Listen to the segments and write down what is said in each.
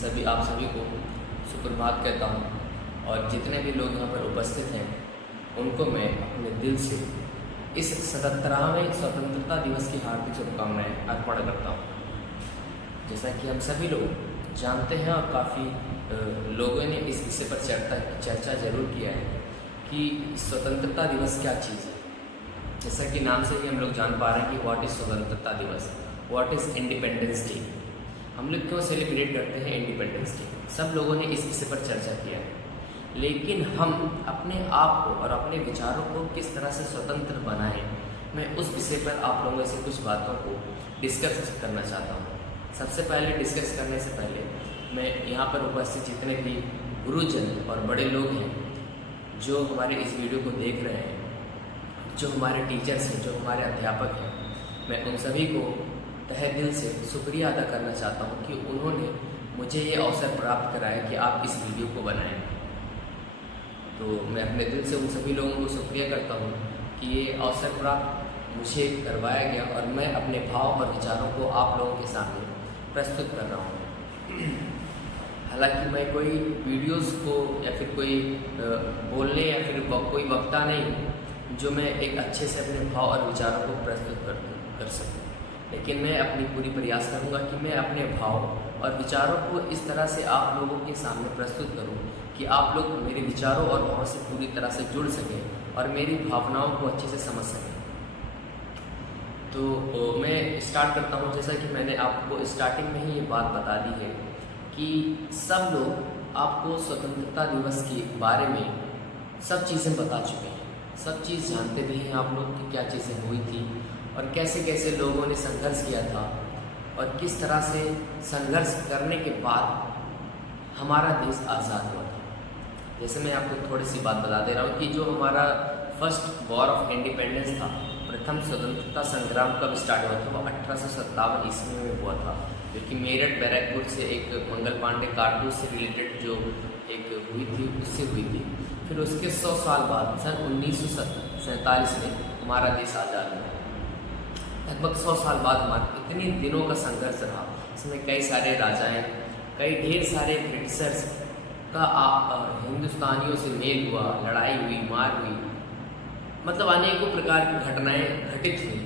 मैं आप सभी को सुप्रभात कहता हूँ और जितने भी लोग यहाँ पर उपस्थित हैं उनको मैं अपने दिल से इस 77वें स्वतंत्रता दिवस की हार्दिक शुभकामनाएं अर्पण करता हूँ। जैसा कि हम सभी लोग जानते हैं और काफ़ी लोगों ने इस विषय पर चर्चा जरूर किया है कि स्वतंत्रता दिवस क्या चीज़ है। जैसा कि नाम से ही हम लोग जान पा रहे हैं कि व्हाट इज़ स्वतंत्रता दिवस, व्हाट इज़ इंडिपेंडेंस डे। हम लोग क्यों सेलिब्रेट करते हैं इंडिपेंडेंस डे, सब लोगों ने इस विषय पर चर्चा किया है। लेकिन हम अपने आप को और अपने विचारों को किस तरह से स्वतंत्र बनाएं, मैं उस विषय पर आप लोगों से कुछ बातों को डिस्कस करना चाहता हूँ। सबसे पहले डिस्कस करने से पहले मैं यहाँ पर उपस्थित जितने भी गुरुजन और बड़े लोग हैं जो हमारे इस वीडियो को देख रहे हैं, जो हमारे टीचर्स हैं, जो हमारे अध्यापक हैं, मैं उन सभी को तहे दिल से शुक्रिया अदा करना चाहता हूँ कि उन्होंने मुझे ये अवसर प्राप्त कराया कि आप इस वीडियो को बनाएं। तो मैं अपने दिल से उन सभी लोगों को शुक्रिया करता हूँ कि ये अवसर प्राप्त मुझे करवाया गया और मैं अपने भाव और विचारों को आप लोगों के सामने प्रस्तुत कर रहा हूँ। हालांकि मैं कोई वीडियोस को या फिर कोई बोलने या फिर कोई वक्ता नहीं जो मैं एक अच्छे से अपने भाव और विचारों को प्रस्तुत कर सकूँ, लेकिन मैं अपनी पूरी प्रयास करूँगा कि मैं अपने भाव और विचारों को इस तरह से आप लोगों के सामने प्रस्तुत करूँ कि आप लोग मेरे विचारों और भावों से पूरी तरह से जुड़ सकें और मेरी भावनाओं को अच्छे से समझ सकें। तो मैं स्टार्ट करता हूँ। जैसा कि मैंने आपको स्टार्टिंग में ही ये बात बता दी है कि सब लोग आपको स्वतंत्रता दिवस के बारे में सब चीज़ें बता चुके हैं, सब चीज़ जानते भी हैं आप लोग कि क्या चीज़ें हुई थी और कैसे कैसे लोगों ने संघर्ष किया था और किस तरह से संघर्ष करने के बाद हमारा देश आज़ाद हुआ था। जैसे मैं आपको थोड़ी सी बात बता दे रहा हूँ कि जो हमारा फर्स्ट वॉर ऑफ इंडिपेंडेंस था, प्रथम स्वतंत्रता संग्राम कब स्टार्ट हुआ था, वो 1857 ईस्वी में हुआ था, जो कि मेरठ बैरकपुर से एक मंगल पांडे कारतूस से रिलेटेड जो एक हुई थी उससे हुई थी। फिर उसके 100 साल बाद सन 1947 में हमारा देश आज़ाद हुआ। लगभग 100 साल बाद हमारे इतने दिनों का संघर्ष रहा, इसमें कई सारे राजाएं, कई ढेर सारे ब्रिटिशर्स का हिंदुस्तानियों से मेल हुआ, लड़ाई हुई, मार हुई, मतलब अनेकों प्रकार की घटनाएं घटित हुई,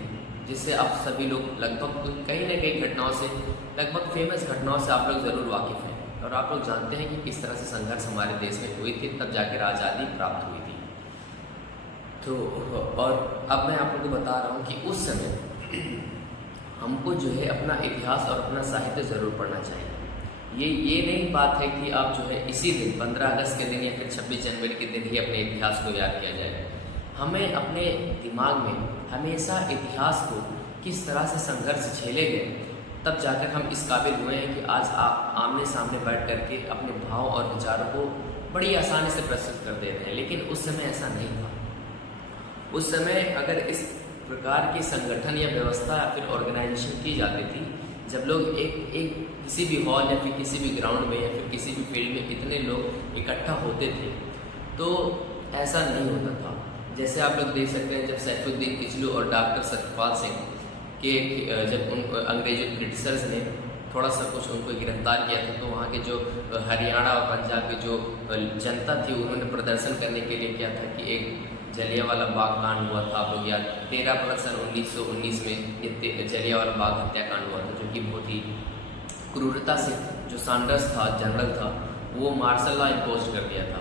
जिससे आप सभी लोग लगभग कहीं न कहीं घटनाओं से, लगभग फेमस घटनाओं से आप लोग ज़रूर वाकिफ़ हैं और आप लोग जानते हैं कि किस तरह से संघर्ष हमारे देश में हुई थी, तब जाकर आज़ादी प्राप्त हुई थी। तो और अब मैं आप लोगों को बता रहा हूँ कि उस समय हमको जो है अपना इतिहास और अपना साहित्य ज़रूर पढ़ना चाहिए। ये नहीं बात है कि आप जो है इसी दिन 15 अगस्त के दिन या फिर 26 जनवरी के दिन ही अपने इतिहास को याद किया जाए। हमें अपने दिमाग में हमेशा इतिहास को किस तरह से संघर्ष झेले गए, तब जाकर हम इस काबिल हुए हैं कि आज आप आमने सामने बैठ करके अपने भाव और विचारों को बड़ी आसानी से प्रस्तुत कर दे रहे हैं। लेकिन उस समय ऐसा नहीं था। उस समय अगर इस प्रकार की संगठन या व्यवस्था या फिर ऑर्गेनाइजेशन की जाती थी, जब लोग एक किसी भी हॉल या फिर किसी भी ग्राउंड में या फिर किसी भी फील्ड में इतने लोग इकट्ठा होते थे, तो ऐसा नहीं होता था। जैसे आप लोग देख सकते हैं जब सैफुद्दीन किचलू और डॉक्टर सत्यपाल सिंह के जब उन अंग्रेजों ब्रिटिशर्स ने थोड़ा सा कुछ उनको गिरफ्तार किया था, तो वहाँ के जो हरियाणा और पंजाब की जो जनता थी उन्होंने प्रदर्शन करने के लिए किया था कि एक जलियांवाला बाग कांड हुआ था। आप लोग याद 13 अप्रैल सन 1919 में जलियांवाला बाग हत्याकांड हुआ था, जो कि बहुत ही क्रूरता से जो सैंडर्स था, जनरल था, वो मार्शल लॉ इम्पोज कर दिया था।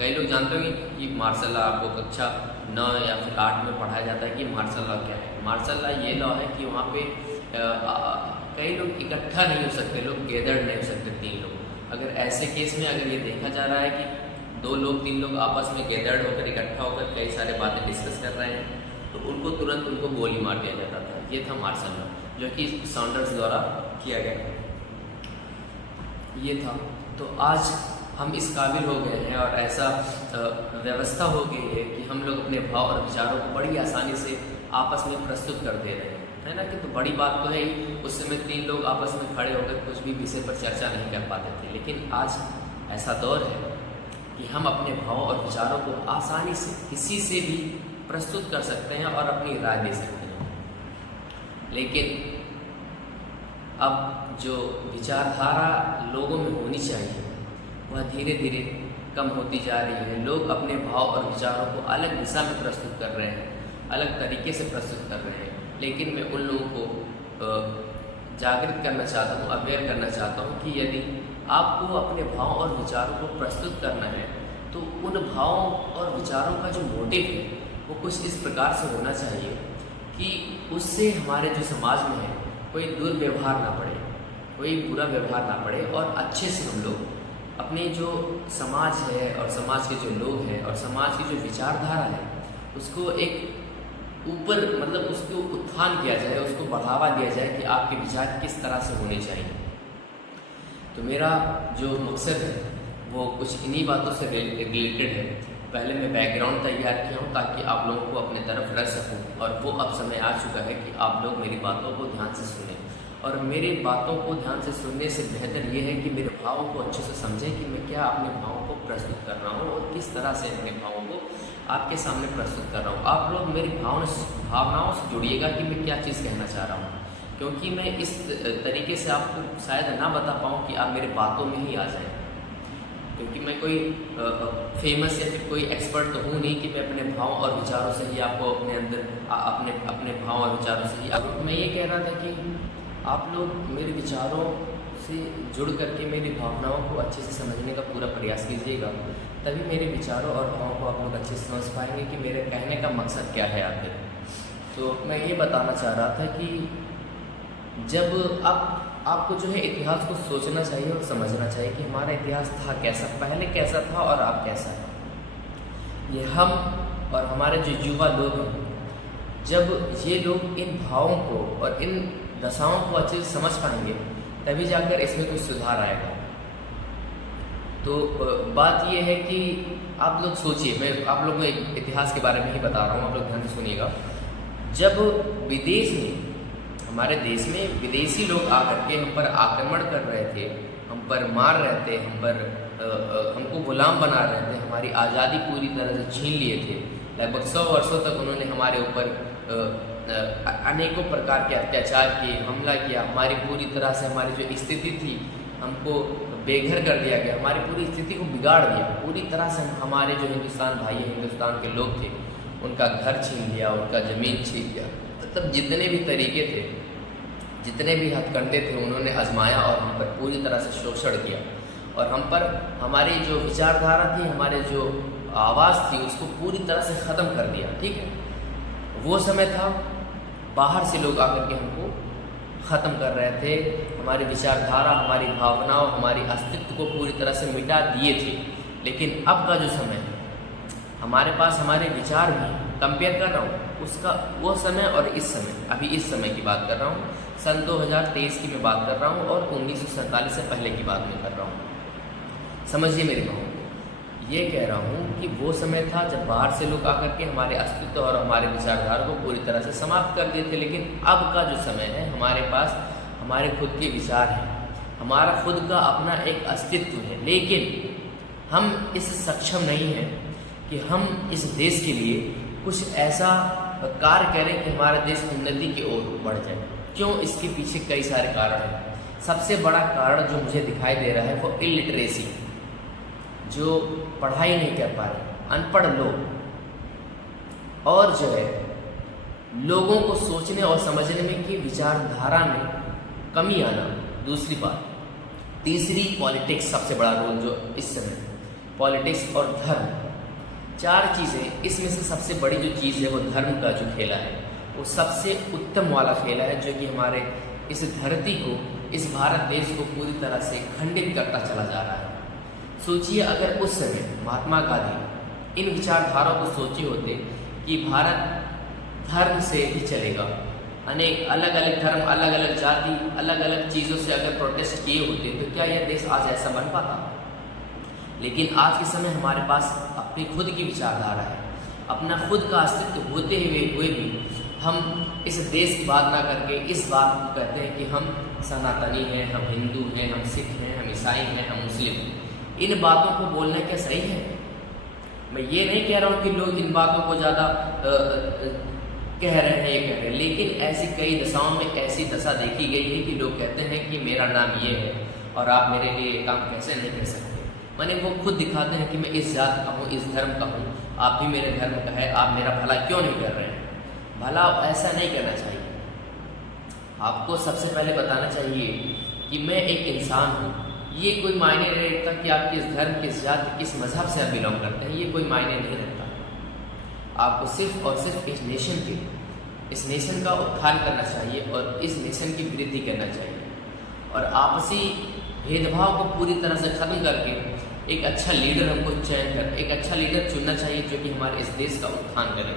कई लोग जानते होंगे कि मार्शल लॉ आपको कक्षा 9 या फिर 8 में पढ़ाया जाता है कि मार्शल लॉ क्या है। मार्शल लॉ ये लॉ है कि वहाँ पे कई लोग इकट्ठा नहीं हो सकते, लोग गैदर्ड नहीं हो सकते 3 लोग। अगर ऐसे केस में अगर ये देखा जा रहा है कि 2 लोग 3 लोग आपस में गैदर्ड होकर इकट्ठा होकर कई सारे बातें डिस्कस कर रहे हैं, तो उनको तुरंत उनको गोली मार दिया जाता था। ये था मार्शल लॉ, जो कि सैंडर्स द्वारा किया गया, ये था। तो आज हम इस काबिल हो गए हैं और ऐसा व्यवस्था हो गई है कि हम लोग अपने भाव और विचारों को बड़ी आसानी से आपस में प्रस्तुत कर दे रहे हैं, है ना। कि तो बड़ी बात तो है ही, उस समय 3 लोग आपस में खड़े होकर कुछ भी विषय पर चर्चा नहीं कर पाते थे। लेकिन आज ऐसा दौर है कि हम अपने भाव और विचारों को आसानी से किसी से भी प्रस्तुत कर सकते हैं और अपनी राय दे सकते हैं। लेकिन अब जो विचारधारा लोगों में होनी चाहिए वह धीरे धीरे कम होती जा रही है। लोग अपने भाव और विचारों को अलग दिशा में प्रस्तुत कर रहे हैं, अलग तरीके से प्रस्तुत कर रहे हैं। लेकिन मैं उन लोगों को जागृत करना चाहता हूँ, अवेयर करना चाहता हूँ कि यदि आपको अपने भाव और विचारों को प्रस्तुत करना है तो उन भावों और विचारों का जो मोटिव है वो कुछ इस प्रकार से होना चाहिए कि उससे हमारे जो समाज में है कोई दुर्व्यवहार ना पड़े, कोई बुरा व्यवहार ना पड़े, और अच्छे से हम लोग अपने जो समाज है और समाज के जो लोग हैं और समाज की जो विचारधारा है उसको एक ऊपर मतलब उसको उत्थान किया जाए, उसको बढ़ावा दिया जाए कि आपके विचार किस तरह से होने चाहिए। तो मेरा जो मकसद है वो कुछ इन्हीं बातों से रिलेटेड है। पहले मैं बैकग्राउंड तैयार किया हूँ ताकि आप लोगों को अपने तरफ रख सकूँ, और वो अब समय आ चुका है कि आप लोग मेरी बातों को ध्यान से सुनें। और मेरी बातों को ध्यान से सुनने से बेहतर ये है कि मेरे भावों को अच्छे से समझें कि मैं क्या अपने भावों को प्रस्तुत कर रहा हूँ और किस तरह से अपने भावों को आपके सामने प्रस्तुत कर रहा हूँ। आप लोग मेरी भावनाओं से जुड़िएगा कि मैं क्या चीज़ कहना चाह रहा हूँ, क्योंकि मैं इस तरीके से आपको शायद ना बता पाऊँ कि आप मेरे बातों में ही आ जाएं, क्योंकि मैं कोई फेमस या फिर कोई एक्सपर्ट तो हूँ नहीं कि मैं अपने भाव और विचारों से ही आपको अपने अंदर अपने भाव और विचारों से ही। अब मैं ये कह रहा था कि आप लोग मेरे विचारों से जुड़ करके मेरी भावनाओं को अच्छे से समझने का पूरा प्रयास कीजिएगा, तभी मेरे विचारों और भावों को आप लोग अच्छे से समझ पाएंगे कि मेरे कहने का मकसद क्या है आखिर। तो मैं ये बताना चाह रहा था कि जब आपको जो है इतिहास को सोचना चाहिए और समझना चाहिए कि हमारा इतिहास था कैसा, पहले कैसा था और अब कैसा है। ये हम और हमारे जो युवा लोग हैं, जब ये लोग इन भावों को और इन दशाओं को अच्छे से समझ पाएंगे तभी जाकर इसमें कुछ सुधार आएगा। तो बात यह है कि आप लोग सोचिए, मैं आप लोगों को इतिहास के बारे में ही बता रहा हूँ, आप लोग ध्यान से सुनिएगा। जब विदेश में, हमारे देश में विदेशी लोग आकर के हम पर आक्रमण कर रहे थे, हम पर मार रहे थे, हमको गुलाम बना रहे थे, हमारी आज़ादी पूरी तरह से छीन लिए थे, लगभग 100 वर्षों तक उन्होंने हमारे ऊपर अनेकों प्रकार के अत्याचार किए, हमला किया, हमारी पूरी तरह से हमारी जो स्थिति थी हमको बेघर कर दिया गया, हमारी पूरी स्थिति को बिगाड़ दिया पूरी तरह से। हमारे जो हिंदुस्तान भाई हिंदुस्तान के लोग थे उनका घर छीन लिया, उनका ज़मीन छीन लिया, मतलब जितने भी तरीके थे, जितने भी हथकंडे थे उन्होंने आजमाया और हम पर पूरी तरह से शोषण किया, और हम पर हमारी जो विचारधारा थी, हमारे जो आवाज़ थी उसको पूरी तरह से ख़त्म कर दिया। ठीक है, वो समय था बाहर से लोग आकर के हमको ख़त्म कर रहे थे, हमारी विचारधारा, हमारी भावनाओं, हमारी अस्तित्व को पूरी तरह से मिटा दिए थे। लेकिन अब का जो समय है, हमारे पास हमारे विचार भी, कंपेयर कर रहा हूँ उसका वो समय और इस समय, अभी इस समय की बात कर रहा हूँ, सन 2023 की मैं बात कर रहा हूँ और 1947 से पहले की बात मैं कर रहा हूँ। समझिए मेरी बात, ये कह रहा हूँ कि वो समय था जब बाहर से लोग आकर के हमारे अस्तित्व और हमारे विचारधारा को पूरी तरह से समाप्त कर दिए थे। लेकिन अब का जो समय है, हमारे पास हमारे खुद के विचार हैं, हमारा खुद का अपना एक अस्तित्व है, लेकिन हम इस सक्षम नहीं हैं कि हम इस देश के लिए कुछ ऐसा कार्य करें कि हमारा देश उन्नति की ओर बढ़ जाए। क्यों? इसके पीछे कई सारे कारण हैं। सबसे बड़ा कारण जो मुझे दिखाई दे रहा है वो इलिटरेसी, जो पढ़ाई नहीं कर पा रहे, अनपढ़ लोग, और जो है लोगों को सोचने और समझने में की विचारधारा में कमी आना। दूसरी बात, तीसरी पॉलिटिक्स, सबसे बड़ा रोल जो इस समय, पॉलिटिक्स और धर्म, 4 चीज़ें। इसमें से सबसे बड़ी जो चीज़ है वो धर्म का जो खेला है, वो सबसे उत्तम वाला खेला है, जो कि हमारे इस धरती को, इस भारत देश को पूरी तरह से खंडित करता चला जा रहा है। सोचिए, अगर उस समय महात्मा गांधी इन विचारधाराओं को सोचे होते कि भारत धर्म से ही चलेगा, अनेक अलग अलग धर्म, अलग अलग जाति, अलग अलग चीज़ों से अगर प्रोटेस्ट किए होते तो क्या यह देश आज ऐसा बन पाता? लेकिन आज के समय हमारे पास अपनी खुद की विचारधारा है, अपना खुद का अस्तित्व होते हुए भी हम इस देश की बात ना करके इस बात को कहते हैं कि हम सनातनी हैं, हम हिंदू हैं, हम सिख हैं, हम ईसाई हैं, हम मुस्लिम हैं। इन बातों को बोलना क्या सही है? मैं ये नहीं कह रहा हूँ कि लोग इन बातों को ज़्यादा कह रहे हैं, ये कह रहे हैं, लेकिन ऐसी कई दशाओं में ऐसी दशा देखी गई है कि लोग कहते हैं कि मेरा नाम ये है और आप मेरे लिए ये काम कैसे नहीं कर सकते। माने वो खुद दिखाते हैं कि मैं इस जात का हूँ, इस धर्म का हूँ, आप भी मेरे धर्म का है, आप मेरा भला क्यों नहीं कर रहे हैं। भला ऐसा नहीं करना चाहिए। आपको सबसे पहले बताना चाहिए कि मैं एक इंसान हूँ। ये कोई मायने नहीं रखता कि आप किस धर्म, किस जाति, किस मजहब से आप बिलोंग करते हैं, ये कोई मायने नहीं रखता। आपको सिर्फ और सिर्फ इस नेशन का उत्थान करना चाहिए और इस नेशन की वृद्धि करना चाहिए और आपसी भेदभाव को पूरी तरह से खत्म करके एक अच्छा लीडर हमको एक अच्छा लीडर चुनना चाहिए जो कि हमारे इस देश का उत्थान करे।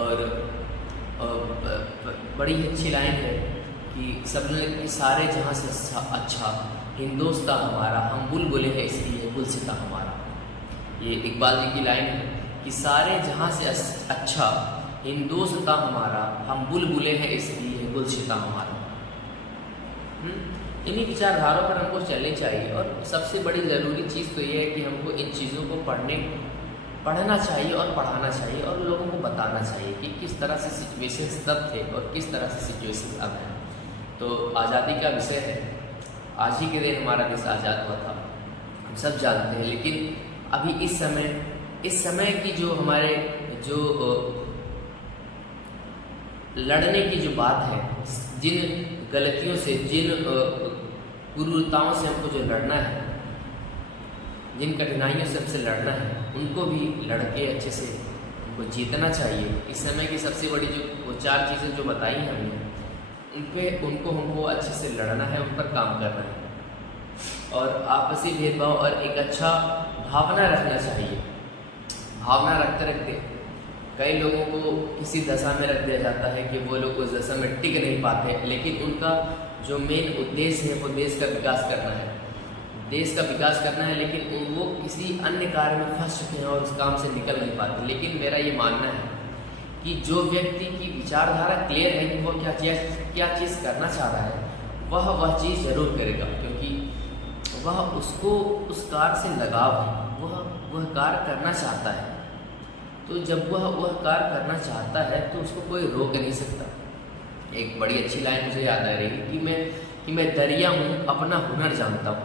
और बड़ी अच्छी लाइन है कि सब ने सारे जहाँ से अच्छा हिंदुस्तान हमारा, हम बुलबुले हैं इसलिए गुलसिता हमारा। ये इकबाल जी की लाइन है कि सारे जहाँ से अच्छा हिंदुस्तान हमारा, हम बुलबुले हैं इसलिए गुलसिता हमारा। इन्हीं विचारधारों पर हमको चलनी चाहिए और सबसे बड़ी ज़रूरी चीज़ तो ये है कि हमको इन चीज़ों को पढ़ना चाहिए और पढ़ाना चाहिए और लोगों को बताना चाहिए कि किस तरह से सिचुएशन तब थे और किस तरह से सिचुएशन अब है। तो आज़ादी का विषय है, आज ही के दिन हमारा देश आज़ाद हुआ था, हम सब जानते हैं। लेकिन अभी इस समय की जो हमारे जो लड़ने की जो बात है, जिन गलतियों से, जिन क्रूरताओं से हमको जो लड़ना है, जिन कठिनाइयों से हमसे लड़ना है, उनको भी लड़के अच्छे से उनको जीतना चाहिए। इस समय की सबसे बड़ी जो वो 4 चीज़ें जो बताई हैं हमने, उनको हमको अच्छे से लड़ना है, उन पर काम करना है और आपसी भेदभाव और एक अच्छा भावना रखना चाहिए। भावना रखते रखते कई लोगों को किसी दशा में रख दिया जाता है कि वो लोग उस दशा में टिक नहीं पाते, लेकिन उनका जो मेन उद्देश्य है वो देश का विकास करना है, लेकिन वो किसी अन्य कार्य में फंस चुके हैं और उस काम से निकल नहीं पाते। लेकिन मेरा ये मानना है कि जो व्यक्ति की विचारधारा क्लियर है कि वो क्या चीज़ करना चाह रहा है, वह चीज़ जरूर करेगा, क्योंकि उसको उस कार्य से लगाव है, वह कार्य करना चाहता है। तो जब वह कार्य करना चाहता है तो उसको कोई रोक नहीं सकता। एक बड़ी अच्छी लाइन मुझे याद आ रही है कि मैं दरिया हूँ अपना हुनर जानता हूँ,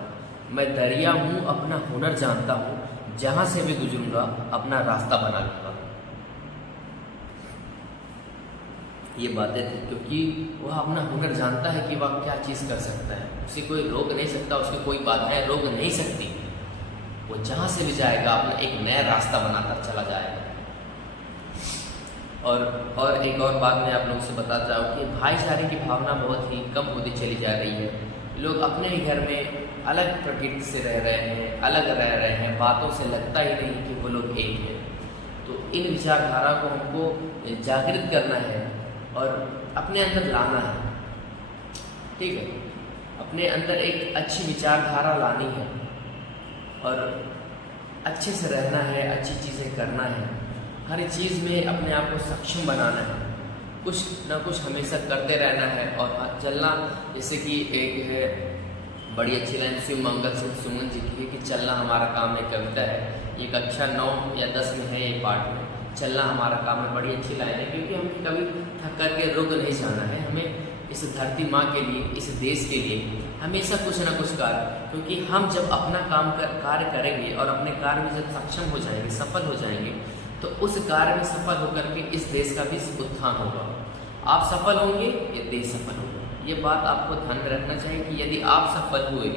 मैं दरिया हूँ अपना हुनर जानता हूँ, जहाँ से भी गुजरूंगा अपना रास्ता बना लूँगा। ये बातें थी क्योंकि वह अपना हुनर जानता है कि वह क्या चीज़ कर सकता है, उसे कोई रोक नहीं सकता, उसकी कोई बाधाएं रोक नहीं सकती। वो जहाँ से भी जाएगा अपना एक नया रास्ता बनाकर चला जाएगा। और एक और बात मैं आप लोगों से बताता हूँ कि भाईचारे की भावना बहुत ही कम होती चली जा रही है। लोग अपने ही घर में अलग प्रकृति से रह रहे हैं, अलग रह रहे हैं, बातों से लगता ही नहीं कि वो लोग एक हैं। तो इन विचारधारा को हमको जागृत करना है और अपने अंदर लाना है, ठीक है, अपने अंदर एक अच्छी विचारधारा लानी है और अच्छे से रहना है, अच्छी चीज़ें करना है, हर चीज़ में अपने आप को सक्षम बनाना है, कुछ ना कुछ हमेशा करते रहना है और चलना। जैसे कि एक है बड़ी अच्छी लाइन शिव मंगल सिंह सुमन जी की है कि चलना हमारा काम है, कविता है, ये कक्षा 9 या 10 में है ये पाठ में, चलना हमारा काम है। बड़ी अच्छी लाइन है क्योंकि हमें कभी थक करके रुक नहीं जाना है, हमें इस धरती माँ के लिए, इस देश के लिए हमेशा कुछ ना कुछ कार्य, क्योंकि हम जब अपना कार्य करेंगे और अपने कार्य में जब सक्षम हो जाएंगे, सफल हो जाएंगे, तो उस कार्य में सफल होकर के इस देश का भी उत्थान होगा। आप सफल होंगे, ये देश सफल होगा। ये बात आपको ध्यान में रखना चाहिए कि यदि आप सफल हुए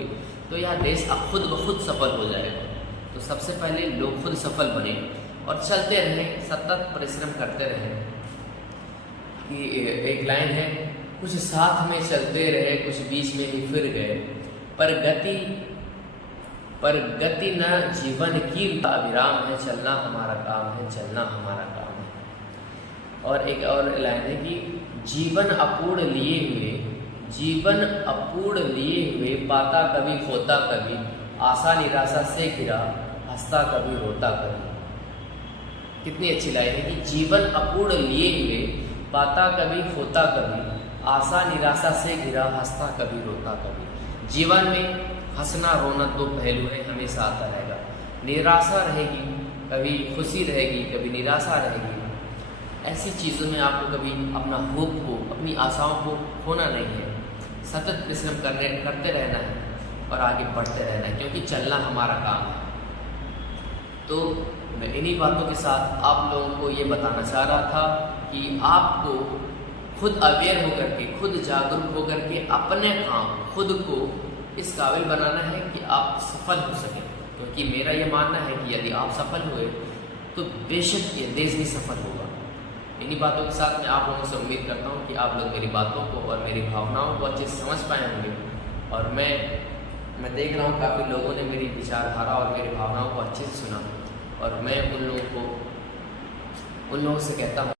तो यह देश अब खुद ब खुद सफल हो जाएगा। तो सबसे पहले लोग खुद सफल बने और चलते रहें, सतत परिश्रम करते रहें। कि एक लाइन है, कुछ साथ में चलते रहे, कुछ बीच में ही फिर गए, पर गति न जीवन की अविराम है, चलना हमारा काम है, चलना हमारा काम है। और एक और लाइन है कि जीवन अपूर्ण लिए हुए पाता कभी खोता कभी, आशा निराशा से घिरा हंसता कभी रोता कभी। कितनी अच्छी लाइन है कि जीवन अपूर्ण लिए हुए पाता कभी खोता कभी, आशा निराशा से घिरा हंसता कभी रोता कभी। जीवन में हंसना रोना दो पहलू है, हमेशा आता रहेगा। निराशा रहेगी, कभी खुशी रहेगी, कभी निराशा रहेगी। ऐसी चीज़ों में आपको कभी अपना होप को, अपनी आशाओं को खोना नहीं है। सतत परिश्रम करते रहना है और आगे बढ़ते रहना है, क्योंकि चलना हमारा काम है। तो मैं इन्हीं बातों के साथ आप लोगों को ये बताना चाह रहा था कि आपको खुद अवेयर होकर के, खुद जागरूक होकर के अपने काम, खुद को इस काबिल बनाना है कि आप सफल हो सकें। क्योंकि मेरा ये मानना है कि यदि आप सफल हुए तो बेशक ये देश भी सफल होगा। इन्हीं बातों के साथ मैं आप लोगों से उम्मीद करता हूँ कि आप लोग मेरी बातों को और मेरी भावनाओं को अच्छे से समझ पाए होंगे। और मैं देख रहा हूँ काफ़ी लोगों ने मेरी विचारधारा और मेरी भावनाओं को अच्छे से सुना, और मैं उन लोगों से कहता हूँ